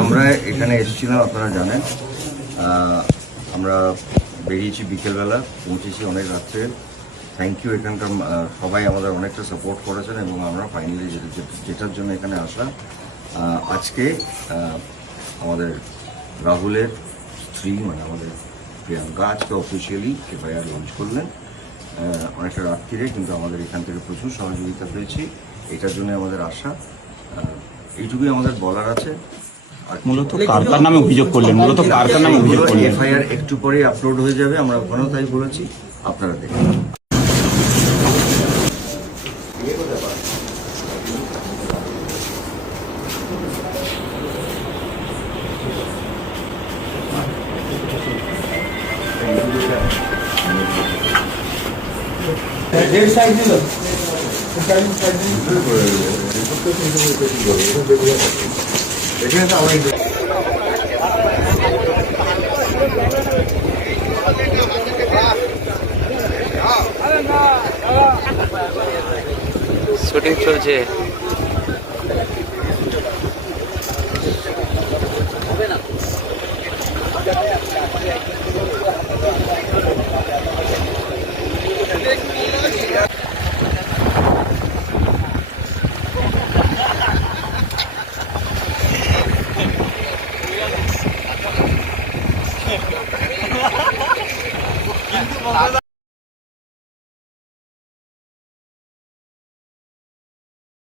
আমরা এখানে এসেছিলাম, আপনারা জানেন। আমরা বেরিয়েছি বিকেলবেলা, পৌঁছেছি অনেক রাত্রে। থ্যাংক ইউ এখানকার সবাই আমাদের অনেকটা সাপোর্ট করেছেন এবং আমরা ফাইনালি যেটার জন্য এখানে আসা। আজকে আমাদের রাহুলের স্ত্রী মানে আমাদের প্রিয়াঙ্কা আজকে অফিসিয়ালি এফআইআর লঞ্চ করলেন অনেকটা রাত্রিরে, কিন্তু আমাদের এখান থেকে প্রচুর সহযোগিতা পেয়েছি, এটার জন্য আমাদের আশা। এইটুকুই আমাদের বলার আছে। মূলত কার নামে অভিযোগ করলেন? এফআইআর একটু পরে আপলোড হয়ে যাবে, আমরা ওখানেও তাই বলেছি, আপনারা দেখুন। শুটিং চলছে।